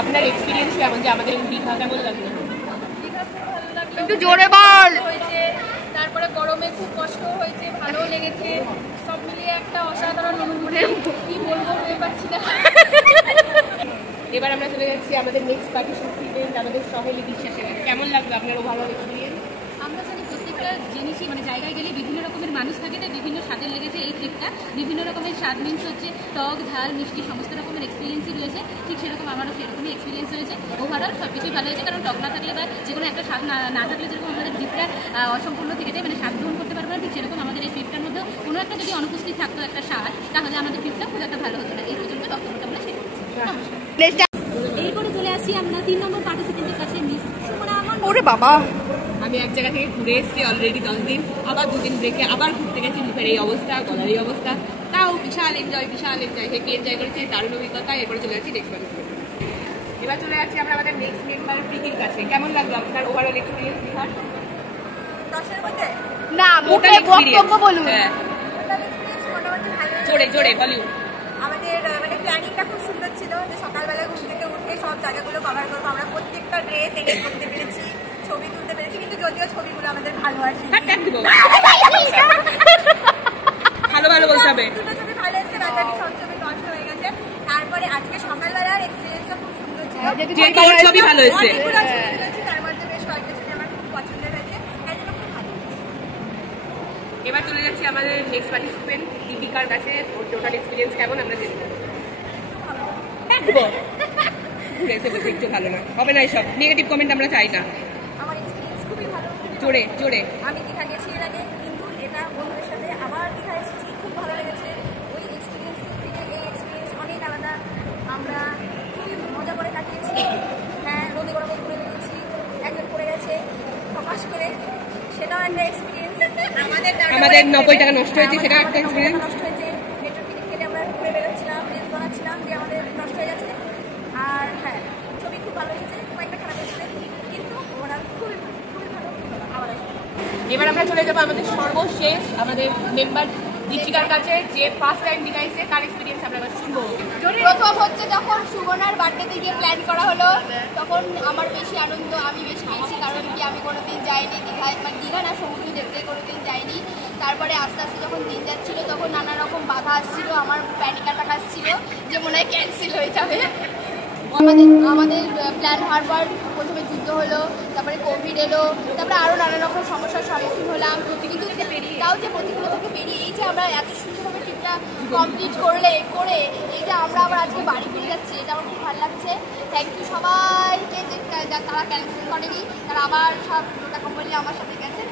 আপনার এক্সপিরিয়েন্স কেমন, যে আমাদের দীঘা কেমন লাগলো? দীঘা খুব ভালো লাগলো, একটু জোরে বল। হয়েছে, তারপরে গরমে খুব কষ্ট হয়েছে, ভালো লেগেছে, সব মিলিয়ে একটা অসাধারণ অনুভূতি, কি বলবো ভেবে পাচ্ছি না। এবার আমরা চলে যাচ্ছি আমাদের নেক্সট পার্টিসিপেন্ট আমাদের সহেলি বিশ্বাসের। কেমন লাগলো আপনার ওভারঅল এক্সপিরিয়েন্স? আমরা জানি প্রত্যেকটা জিনিসই মানে জায়গায় গেলে বিভিন্ন রকমের মানুষ থাকে, তাই বিভিন্ন স্বাদের লেগেছে এই ট্রিপটা। বিভিন্ন রকমের স্বাদ মিন্স হচ্ছে টক ঝাল মিষ্টি সমস্ত রকমের এক্সপিরিয়েন্সই রয়েছে। ঠিক সেরকম আমারও সেরকমই এক্সপিরিয়েন্স হয়েছে। ওভারঅল সব কিছুই ভালো হয়েছে, কারণ টক না থাকলে বা যে কোনো একটা স্বাদ না থাকলে যেরকম আমাদের ট্রিপটা অসম্পূর্ণ থেকে যায়, মানে স্বাদ গ্রহণ করতে পারবো না, ঠিক সেরকম আমাদের এই ট্রিপটার মধ্যে কোনো একটা যদি অনুপস্থিত থাকতো একটা স্বাদ, তাহলে আমাদের ট্রিপটা খুব একটা ভালো হতো না। এই পর্যন্ত বক্তব্যটা আমরা শেষ করছি। এরপরে চলে আসি আমরা 3 নম্বর পার্টিসিপেন্টের কাছে, মিস সুমনা। ওরে বাবা, আমি এক জায়গা থেকে ঘুরে এসেছি অলরেডি 10 দিন, আবার 2 দিন ব্রেকে আবার ঘুরতে গেছি, মুখের এই অবস্থা, গলার এই অবস্থা, তাও বিশাল এনজয় হেপি এনজয় করেছি, দারুণ অভিজ্ঞতা। এরপরে চলে যাচ্ছি নেক্সট পার্টিসিপেন্ট। এবার চলে যাচ্ছি আমরা আমাদের নেক্সট মেম্বার প্রীতির কাছে। কেমন লাগলো আপনার ওভারঅল এক্সপিরিয়েন্স দীঘার? 10-এর মধ্যে না, মোটেল বক্তব্য বলুন। জোরে জোরে বলিউড। আমাদের মানে প্ল্যানিংটা খুব সুন্দর ছিল, যে সকালবেলা ঘুম থেকে উঠে সব জায়গাগুলো কভার করবো। আমরা প্রত্যেকটা ড্রেস এডিট করতে পেরেছি, ছবি তুলতে পেরেছি, কিন্তু যদিও ছবিগুলো আমাদের ভালো আসে, ভালো ভালো বলতে হবে, দুটো ছবি ভালো এসেছে, বাকি সব ছবি নষ্ট হয়ে গেছে। তারপরে আজকে সকালবেলার এক্সপিরিয়েন্সটা খুব সুন্দর ছিল, যে তোর ছবি ভালো এসেছে, অনেকগুলো ছবি তুলেছি, তার মধ্যে বেশ কয়েকটা ছবি আমার খুব পছন্দের হয়েছে, তাই জন্য খুব ভালো লেগেছে। এবার চলে যাচ্ছি আমাদের নেক্সট পার্টিসিপেন্ট দীপিকার কাছে। ওর টোটাল এক্সপিরিয়েন্স কেমন আমরা জেনে ঘুরে এসে বলছি একটু ভালো না, হবে না এসব নেগেটিভ কমেন্ট আমরা চাই না। আমার এক্সপিরিয়েন্স খুবই ভালো, জোরে জোরে। আমি দীঘা গেছি এর আগে, কিন্তু এটা বন্ধুদের সাথে আবার দীঘা এসেছি, খুব ভালো লেগেছে। ওই এক্সপিরিয়েন্স থেকে এই এক্সপিরিয়েন্স অনেক আলাদা, আমরা খুবই মজা করে কাটিয়েছি। হ্যাঁ, রোদে গরমে ঘুরে বেরিয়েছি, একজন পড়ে গেছে প্রকাশ করে, সেটাও একটা এক্সপিরিয়েন্স। আমাদের 90 টাকা নষ্ট হয়েছে, সেটা একটা এক্সপিরিয়েন্স। নষ্ট হয়েছে, মেট্রো টিকিট কেটে আমরা ঘুরে বেরোচ্ছিলাম, রিলস বানাচ্ছিলাম, দিয়ে আমাদের নষ্ট হয়ে গেছে। আর হ্যাঁ, ছবি খুব ভালো এসেছে, কয়েকটা খারাপ এসেছে, কিন্তু ওরা খুবই ভালো, আবার আসবে। এবার আমরা চলে যাবো আমাদের সর্বশেষ আমাদের মেম্বার দীপিকার কাছে, যে ফার্স্ট টাইম দীঘা এসেছে, তার এক্সপিরিয়েন্স আমরা এবার শুনবো। প্রথম হচ্ছে যখন সুগনার বার্থডেতে গিয়ে প্ল্যান করা হলো, তখন আমার বেশি আনন্দ আমি বেশ পেয়েছি, কারণ কি আমি কোনোদিন যাইনি দীঘায়, মানে দীঘা না সমুদ্র দেখতে কোনোদিন যাইনি। তারপরে আস্তে আস্তে যখন দিন যাচ্ছিল, তখন নানা রকম বাধা আসছিল, আমার প্যানিক অ্যাটাক আসছিল যে মনে হয় ক্যান্সেল হয়ে যাবে। আমাদের প্ল্যান হওয়ার পর প্রথমে যুদ্ধ হলো, তারপরে কোভিড এলো, তারপরে আরও নানা রকম সমস্যার সম্মুখীন হলাম, কিন্তু তাও যে প্রতিকূলতাকে পেরিয়ে এই যে আমরা এত সুন্দরভাবে ট্রিপটা কমপ্লিট করে এই যে আমরা আবার আজকে বাড়ি ফিরে যাচ্ছি, এটা আমার খুব ভালো লাগছে। থ্যাংক ইউ সবাইকে, যে তারা ক্যান্সেল করেনি, তারা আবার সব দুটা কোম্পানি আমার সাথে গেছে।